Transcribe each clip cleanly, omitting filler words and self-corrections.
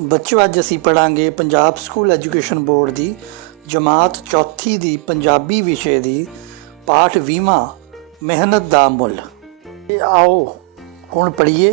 बच्चों अज असी पढ़ांगे Punjab school education board की जमात चौथी की पंजाबी विषय की पाठ 20वां मेहनत दा मुल। आओ हुण पढ़िए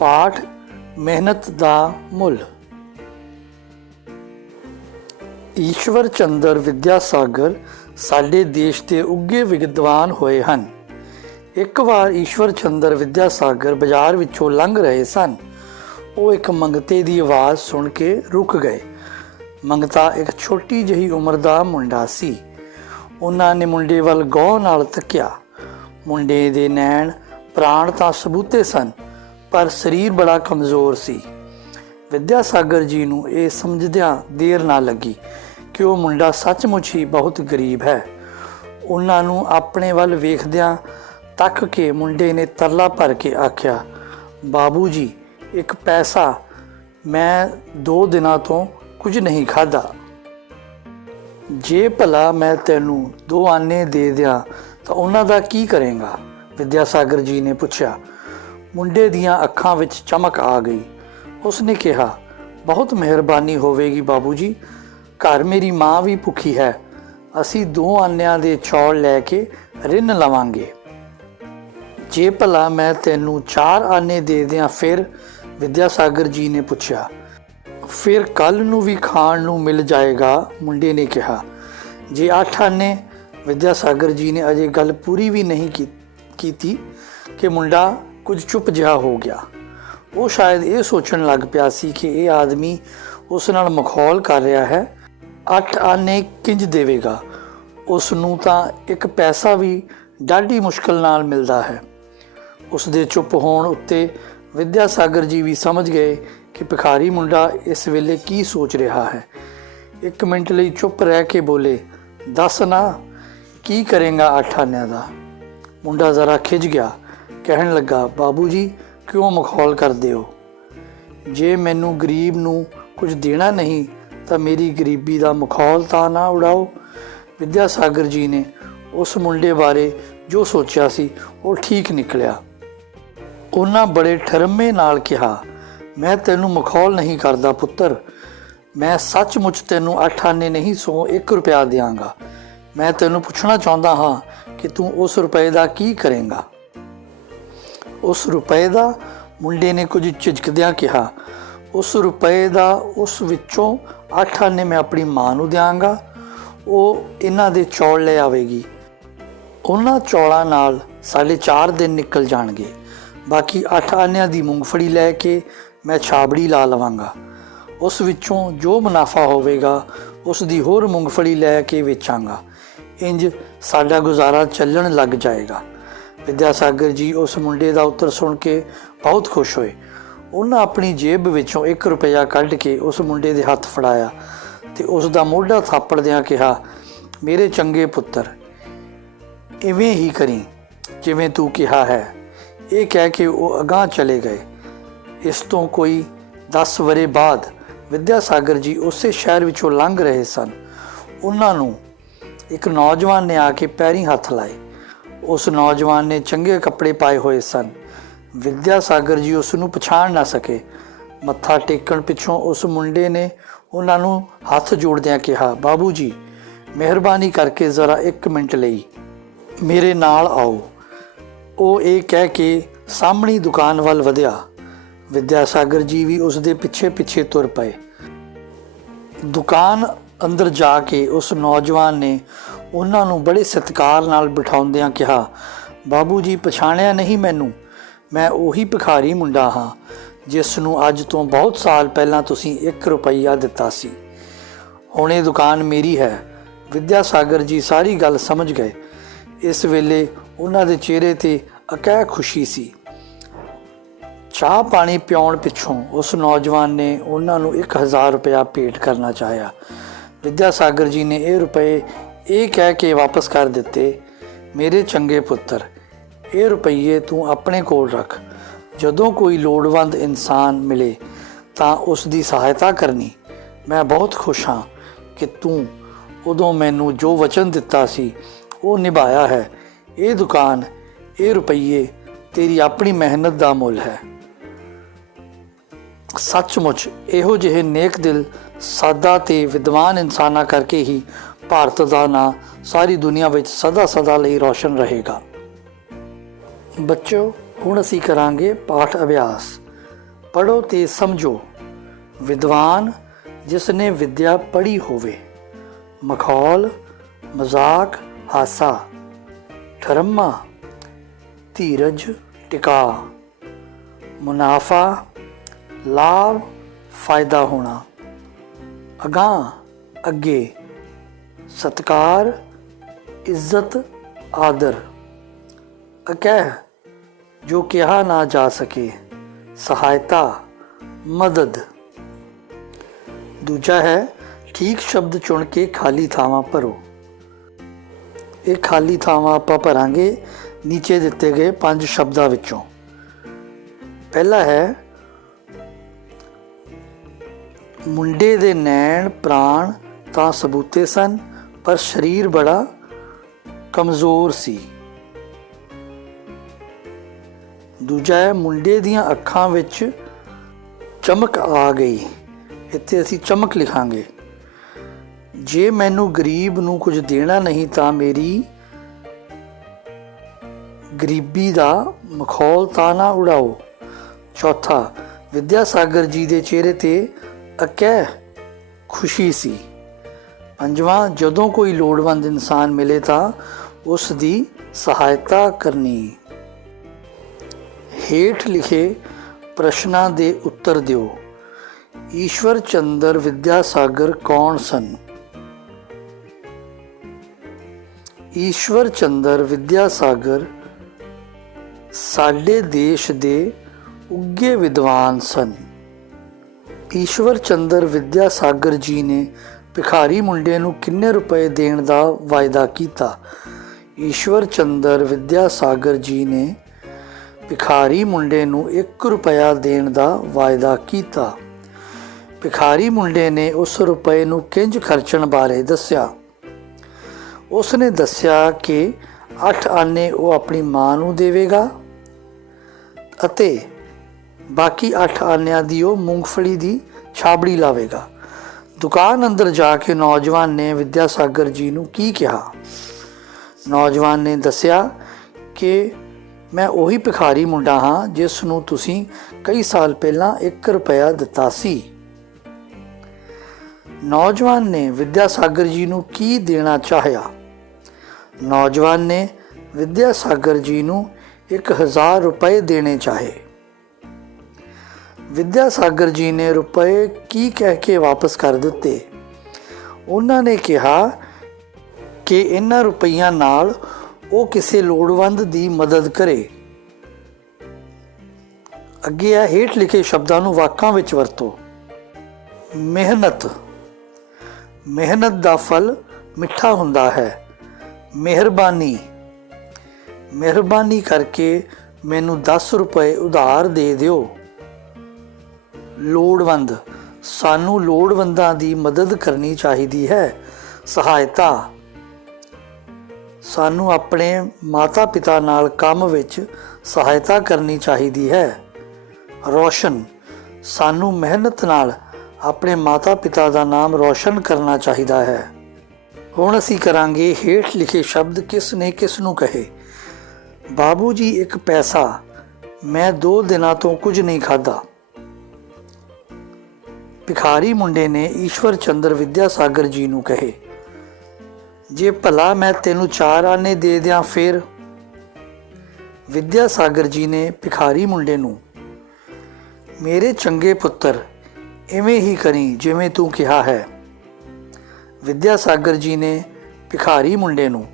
पाठ मेहनत दा मुल। ईश्वर चंद्र विद्यासागर साडे देश के उगे विद्वान होए हन। एक बार ईश्वर चंद्र विद्यासागर बाजार विचों लंघ रहे सन। वो एक मंगते की आवाज़ सुन के रुक गए। मंगता एक छोटी जही उम्र का मुंडा सी। उन्होंने मुंडे वाल गौर नाल तक्या। मुंडे दे नैण प्राण तां सबूते सन, पर शरीर बड़ा कमज़ोर सी। विद्यासागर जी नूं ये समझदियां देर ना लगी कि वह मुंडा सचमुच ही बहुत गरीब है। उन्होंने अपने वाल वेखदियां तक के मुंडे ने तरला भर के आख्या, बाबू जी एक पैसा, मैं 2 दिनों तो कुछ नहीं खाधा। जे भला मैं तेनू 2 आने दे दियां तो उन्हां दा की करेंगा? विद्यासागर जी ने पूछा। मुंडे दियां अखां विच चमक आ गई। उसने कहा, बहुत मेहरबानी होवेगी बाबू जी, घर मेरी माँ भी भुखी है, असी 2 आनियां दे चौल लैके रिन लवांगे। जे भला मैं तेनू 4 आने दे दियां फिर? विद्यासागर जी ने पूछा। फिर कल नू भी खाण नू मिल जाएगा, मुंडे ने कहा। जे 8 आने? विद्यासागर जी ने अजे गल पूरी भी नहीं की थी कि मुंडा कुछ चुप जिहा हो गया। वो शायद ये सोचन लग पिया सी कि ये आदमी उस नाल मखौल कर रहा है। 8 आने किंज देवेगा? उसनू तां एक पैसा भी डाढी मुश्किल नाल मिलता है। उसदे चुप होण उत्ते विद्यासागर जी भी समझ गए कि भिखारी मुंडा इस वेले की सोच रहा है। 1 मिनट लई चुप रह के बोले, दस ना की करेंगा 8 आनियां दा? मुंडा ज़रा खिज गया, कहन लगा, बाबू जी क्यों मखौल करदे हो? जे मैनू गरीब नू कुछ देना नहीं तो मेरी गरीबी दा मखौल तां ना उड़ाओ। विद्यासागर जी ने उस मुंडे बारे जो सोचा सी वो ठीक निकलिया। उन्हें बड़े ठरमे नाल कहा, मैं तेनू मखौल नहीं करदा पुत्तर, मैं सचमुच तेनू 8 आने नहीं सो 1 रुपया देंगा। मैं तेनू पुछना चाहता हाँ कि तू उस रुपए का की करेंगा? उस रुपए का? मुंडे ने कुछ झिझकदियां कहा। उस रुपए का, उस विचों 8 आने मैं अपनी माँ नू देंगा, वो इन्हां दे चौल ले आवेगी। उन्हां चौलों नाल साढ़े 4 दिन निकल जाणगे। बाकी 8 आनियां दी मूंगफली लैके मैं छाबड़ी ला लवांगा। उस विचों जो मुनाफा होवेगा उसकी होर मूंगफली लैके वेचांगा। इंज साडा गुजारा चलण लग जाएगा। विद्यासागर जी उस मुंडे का उत्तर सुन के बहुत खुश होए। उन्हें अपनी जेब विचों 1 रुपया कढ़ के उस मुंडे के हत्थ फड़ाया ते उसका मोढा थापड़दियां कहा, मेरे चंगे पुत्तर, इवें ही करी जिवें तू कहा है। ये कह के वो अगाह चले गए। इस तो कोई 10 वरे बाद विद्यासागर जी उस शहर विचों लंघ रहे सन। उन्होंने एक नौजवान ने आके पैरीं हत्थ लाए। उस नौजवान ने चंगे कपड़े पाए हुए सन। विद्यासागर जी उसनूं पछाण ना सके। मत्था टेकण पिछों उस मुंडे ने उन्होंने हत्थ जोड़दियां कहा, बाबू जी मेहरबानी करके ज़रा 1 मिनट लई मेरे नाल आओ। वो ये कह के सामनी दुकान वाल वधिया। विद्यासागर जी भी उसके पिछे पिछे तुर पे। दुकान अंदर जाके उस नौजवान ने उन्होंने बड़े सत्कार नाल बिठाउंदियां कहा, बाबू जी पछाणिया नहीं मैनू? मैं उही भिखारी मुंडा हाँ जिसनूं अज तो बहुत साल पहलां तुसीं 1 रुपया दिता सी। हुण ये दुकान मेरी है। विद्यासागर जी सारी गल समझ गए। इस वेले उन्हां दे चेहरे ते अकह खुशी सी। चाह पानी पियाउण पिछों उस नौजवान ने उन्होंने 1000 रुपया भेंट करना चाहया। विद्यासागर जी ने ये रुपए ये कह के वापस कर दिते, मेरे चंगे पुत्र, ये रुपये तू अपने कोल रख। जदों कोई लोड़वंद इंसान मिले तां उसकी सहायता करनी। मैं बहुत खुश हाँ कि तू उदों मैनू जो वचन दिता सी वो निभाया है। ये दुकान, ये रुपये तेरी अपनी मेहनत का मुल है। ਸੱਚਮੁੱਚ ਇਹੋ ਜਿਹੇ ਨੇਕ ਦਿਲ, ਸਾਦਾ ਤੇ ਵਿਦਵਾਨ ਇਨਸਾਨਾਂ ਕਰਕੇ ਹੀ ਭਾਰਤ ਦਾ ਨਾਂ ਸਾਰੀ ਦੁਨੀਆ ਵਿੱਚ ਸਦਾ ਸਦਾ ਲਈ ਰੌਸ਼ਨ ਰਹੇਗਾ। ਬੱਚੋ, ਹੁਣ ਅਸੀਂ ਕਰਾਂਗੇ ਪਾਠ ਅਭਿਆਸ। ਪੜ੍ਹੋ ਤੇ ਸਮਝੋ। ਵਿਦਵਾਨ ਜਿਸ ਨੇ ਵਿਦਿਆ ਪੜ੍ਹੀ ਹੋਵੇ। ਮਖੌਲ, ਮਜ਼ਾਕ, ਹਾਸਾ। ਠਰਮਾ, ਧੀਰਜ, ਟਿਕਾ। ਮੁਨਾਫਾ, ਲਾਭ, ਫਾਇਦਾ ਹੋਣਾ। ਅਗਾਂਹ, ਅੱਗੇ। ਸਤਿਕਾਰ, ਇੱਜ਼ਤ, ਆਦਰ। ਅਕਹਿ, ਜੋ ਕਿਹਾ ਨਾ ਜਾ ਸਕੇ। ਸਹਾਇਤਾ, ਮਦਦ। ਦੂਜਾ ਹੈ ਠੀਕ ਸ਼ਬਦ ਚੁਣ ਕੇ ਖਾਲੀ ਥਾਵਾਂ ਭਰੋ। ਇਹ ਖਾਲੀ ਥਾਵਾਂ ਆਪਾਂ ਭਰਾਂਗੇ ਨੀਚੇ ਦਿੱਤੇ ਗਏ 5 ਸ਼ਬਦਾਂ ਵਿੱਚੋਂ। ਪਹਿਲਾ ਹੈ ਮੁੰਡੇ ਦੇ ਨੈਣ ਪ੍ਰਾਣ ਤਾਂ ਸਬੂਤੇ ਸਨ, ਪਰ ਸਰੀਰ ਬੜਾ ਕਮਜ਼ੋਰ ਸੀ। ਦੂਜਾ ਹੈ ਮੁੰਡੇ ਦੀਆਂ ਅੱਖਾਂ ਵਿੱਚ ਚਮਕ ਆ ਗਈ। ਇੱਥੇ ਅਸੀਂ ਚਮਕ ਲਿਖਾਂਗੇ। ਜੇ ਮੈਨੂੰ ਗਰੀਬ ਨੂੰ ਕੁਝ ਦੇਣਾ ਨਹੀਂ ਤਾਂ ਮੇਰੀ ਗਰੀਬੀ ਦਾ ਮਖੌਲ ਤਾਂ ਨਾ ਉਡਾਓ। ਚੌਥਾ, ਵਿਦਿਆ ਸਾਗਰ ਜੀ ਦੇ ਚਿਹਰੇ ਤੇ ਅਕਹਿ ਖੁਸ਼ੀ ਸੀ। ਪੰਜਵਾਂ, ਜਦੋਂ ਕੋਈ ਲੋੜਵੰਦ ਇਨਸਾਨ ਮਿਲੇ ਤਾਂ ਉਸ ਦੀ ਸਹਾਇਤਾ ਕਰਨੀ। ਹੇਠ ਲਿਖੇ ਪ੍ਰਸ਼ਨਾਂ ਦੇ ਉੱਤਰ ਦਿਓ। ਈਸ਼ਵਰ ਚੰਦਰ ਵਿਦਿਆ ਸਾਗਰ ਕੌਣ ਸਨ? ਈਸ਼ਵਰ ਚੰਦਰ ਵਿਦਿਆ ਸਾਗਰ ਸਾਡੇ ਦੇਸ਼ ਦੇ ਉੱਘੇ ਵਿਦਵਾਨ ਸਨ। ਈਸ਼ਵਰ ਚੰਦਰ ਵਿਦਿਆ ਸਾਗਰ ਜੀ ਨੇ ਭਿਖਾਰੀ ਮੁੰਡੇ ਨੂੰ ਕਿੰਨੇ ਰੁਪਏ ਦੇਣ ਦਾ ਵਾਅਦਾ ਕੀਤਾ? ਈਸ਼ਵਰ ਚੰਦਰ ਵਿਦਿਆ ਸਾਗਰ ਜੀ ਨੇ ਭਿਖਾਰੀ ਮੁੰਡੇ ਨੂੰ 1 ਰੁਪਇਆ ਦੇਣ ਦਾ ਵਾਅਦਾ ਕੀਤਾ। ਭਿਖਾਰੀ ਮੁੰਡੇ ਨੇ ਉਸ ਰੁਪਏ ਨੂੰ ਕਿੰਜ ਖਰਚਣ ਬਾਰੇ ਦੱਸਿਆ। ਉਸ ਨੇ ਦੱਸਿਆ ਕਿ 8 ਆਨੇ ਉਹ ਆਪਣੀ ਮਾਂ ਨੂੰ ਦੇਵੇਗਾ ਅਤੇ ਬਾਕੀ 8 ਆਨਿਆਂ ਦੀ ਉਹ ਮੂੰਗਫਲੀ ਦੀ ਛਾਬੜੀ ਲਾਵੇਗਾ। ਦੁਕਾਨ ਅੰਦਰ ਜਾ ਕੇ ਨੌਜਵਾਨ ਨੇ ਵਿਦਿਆ ਸਾਗਰ ਜੀ ਨੂੰ ਕੀ ਕਿਹਾ? ਨੌਜਵਾਨ ਨੇ ਦੱਸਿਆ ਕਿ ਮੈਂ ਉਹੀ ਭਿਖਾਰੀ ਮੁੰਡਾ ਹਾਂ ਜਿਸ ਨੂੰ ਤੁਸੀਂ ਕਈ ਸਾਲ ਪਹਿਲਾਂ 1 ਰੁਪਇਆ ਦਿੱਤਾ ਸੀ। ਨੌਜਵਾਨ ਨੇ ਵਿਦਿਆ ਸਾਗਰ ਜੀ ਨੂੰ ਕੀ ਦੇਣਾ ਚਾਹਿਆ? ਨੌਜਵਾਨ ਨੇ ਵਿਦਿਆ ਸਾਗਰ ਜੀ ਨੂੰ 1000 ਰੁਪਏ ਦੇਣੇ ਚਾਹੇ। ਵਿਦਿਆ ਸਾਗਰ ਜੀ ਨੇ ਰੁਪਏ ਕੀ ਕਹਿ ਕੇ ਵਾਪਸ ਕਰ ਦਿੱਤੇ? ਉਹਨਾਂ ਨੇ ਕਿਹਾ ਕਿ ਇਹਨਾਂ ਰੁਪਈਆਂ ਨਾਲ ਉਹ ਕਿਸੇ ਲੋੜਵੰਦ ਦੀ ਮਦਦ ਕਰੇ। ਅੱਗੇ ਆ ਹੇਠ ਲਿਖੇ ਸ਼ਬਦਾਂ ਨੂੰ ਵਾਕਾਂ ਵਿੱਚ ਵਰਤੋ। ਮਿਹਨਤ, ਮਿਹਨਤ ਦਾ ਫਲ ਮਿੱਠਾ ਹੁੰਦਾ ਹੈ। ਮਿਹਰਬਾਨੀ, ਮਿਹਰਬਾਨੀ ਕਰਕੇ ਮੈਨੂੰ 10 ਰੁਪਏ ਉਧਾਰ ਦੇ ਦਿਓ। ਲੋੜਵੰਦ, ਸਾਨੂੰ ਲੋੜਵੰਦਾਂ ਦੀ ਮਦਦ ਕਰਨੀ ਚਾਹੀਦੀ ਹੈ। ਸਹਾਇਤਾ, ਸਾਨੂੰ ਆਪਣੇ ਮਾਤਾ ਪਿਤਾ ਨਾਲ ਕੰਮ ਵਿੱਚ ਸਹਾਇਤਾ ਕਰਨੀ ਚਾਹੀਦੀ ਹੈ। ਰੌਸ਼ਨ, ਸਾਨੂੰ ਮਿਹਨਤ ਨਾਲ ਆਪਣੇ ਮਾਤਾ ਪਿਤਾ ਦਾ ਨਾਮ ਰੌਸ਼ਨ ਕਰਨਾ ਚਾਹੀਦਾ ਹੈ। ਹੁਣ ਅਸੀਂ ਕਰਾਂਗੇ ਹੇਠ ਲਿਖੇ ਸ਼ਬਦ ਕਿਸ ਨੇ ਕਿਸ ਨੂੰ ਕਹੇ। ਬਾਬੂ ਜੀ 1 ਪੈਸਾ, ਮੈਂ 2 ਦਿਨਾਂ ਤੋਂ ਕੁਝ ਨਹੀਂ ਖਾਧਾ। ਭਿਖਾਰੀ ਮੁੰਡੇ ਨੇ ਈਸ਼ਵਰ ਚੰਦਰ ਵਿਦਿਆ ਸਾਗਰ ਜੀ ਨੂੰ ਕਹੇ, ਜੇ ਭਲਾ ਮੈਂ ਤੈਨੂੰ 4 ਆਨੇ ਦੇ ਦਿਆਂ ਫਿਰ? ਵਿਦਿਆ ਸਾਗਰ ਜੀ ਨੇ ਭਿਖਾਰੀ ਮੁੰਡੇ ਨੂੰ, ਮੇਰੇ ਚੰਗੇ ਪੁੱਤਰ ਇਵੇਂ ਹੀ ਕਰੀ ਜਿਵੇਂ ਤੂੰ ਕਿਹਾ ਹੈ। ਵਿਦਿਆ ਸਾਗਰ ਜੀ ਨੇ ਭਿਖਾਰੀ ਮੁੰਡੇ ਨੂੰ,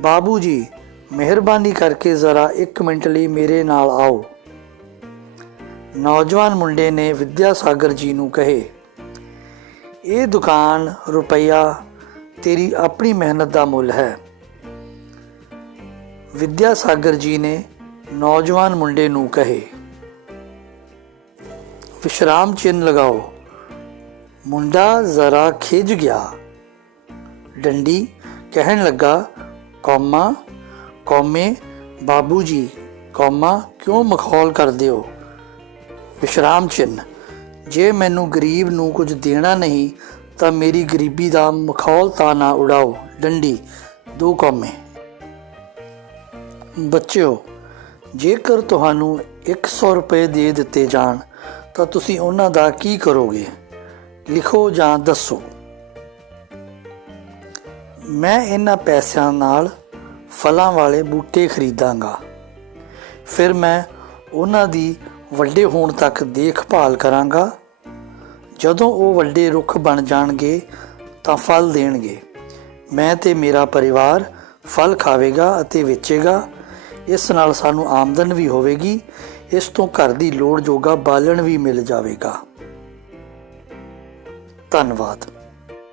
ਬਾਬੂ ਜੀ ਮਿਹਰਬਾਨੀ ਕਰਕੇ ਜ਼ਰਾ 1 ਮਿੰਟ ਲਈ ਮੇਰੇ ਨਾਲ ਆਓ। ਨੌਜਵਾਨ ਮੁੰਡੇ ਨੇ ਵਿਦਿਆ ਸਾਗਰ ਜੀ ਨੂੰ ਕਹੇ, ਇਹ ਦੁਕਾਨ ਰੁਪਈਆ ਤੇਰੀ ਆਪਣੀ ਮਿਹਨਤ ਦਾ ਮੁੱਲ ਹੈ। ਵਿਦਿਆ ਸਾਗਰ ਜੀ ਨੇ ਨੌਜਵਾਨ ਮੁੰਡੇ ਨੂੰ ਕਹੇ। ਵਿਸ਼ਰਾਮ ਚਿੰਨ੍ਹ ਲਗਾਓ। ਮੁੰਡਾ ਜ਼ਰਾ ਖਿਝ ਗਿਆ। ਡੰਡੀ ਕਹਿਣ ਲੱਗਾ, ਕੌਮਾ ਕੌਮੇ ਬਾਬੂ ਜੀ, ਕੌਮਾ ਕਿਉਂ ਮਖੌਲ ਕਰਦੇ ਹੋ? ਵਿਸ਼ਰਾਮ ਚਿੰਨ੍ਹ। ਜੇ ਮੈਨੂੰ ਗਰੀਬ ਨੂੰ ਕੁਝ ਦੇਣਾ ਨਹੀਂ ਤਾਂ ਮੇਰੀ ਗਰੀਬੀ ਦਾ ਮਖੌਲ ਤਾਂ ਨਾ ਉਡਾਓ। ਡੰਡੀ, 2 ਕੌਮੇ। ਬੱਚਿਓ, ਜੇਕਰ ਤੁਹਾਨੂੰ 100 ਰੁਪਏ ਦੇ ਦਿੱਤੇ ਜਾਣ ਤਾਂ ਤੁਸੀਂ ਉਹਨਾਂ ਦਾ ਕੀ ਕਰੋਗੇ? ਲਿਖੋ ਜਾਂ ਦੱਸੋ। ਮੈਂ ਇਹਨਾਂ ਪੈਸਿਆਂ ਨਾਲ ਫਲਾਂ ਵਾਲੇ ਬੂਟੇ ਖਰੀਦਾਂਗਾ। ਫਿਰ ਮੈਂ ਉਹਨਾਂ ਦੀ ਵੱਡੇ ਹੋਣ ਤੱਕ ਦੇਖਭਾਲ ਕਰਾਂਗਾ। ਜਦੋਂ ਉਹ ਵੱਡੇ ਰੁੱਖ ਬਣ ਜਾਣਗੇ ਤਾਂ ਫਲ ਦੇਣਗੇ। ਮੈਂ ਤੇ ਮੇਰਾ ਪਰਿਵਾਰ ਫਲ ਖਾਵੇਗਾ ਅਤੇ ਵੇਚੇਗਾ। ਇਸ ਨਾਲ ਸਾਨੂੰ ਆਮਦਨ ਵੀ ਹੋਵੇਗੀ। ਇਸ ਤੋਂ ਘਰ ਦੀ ਲੋੜ ਜੋਗਾ ਬਾਲਣ ਵੀ ਮਿਲ ਜਾਵੇਗਾ। ਧੰਨਵਾਦ।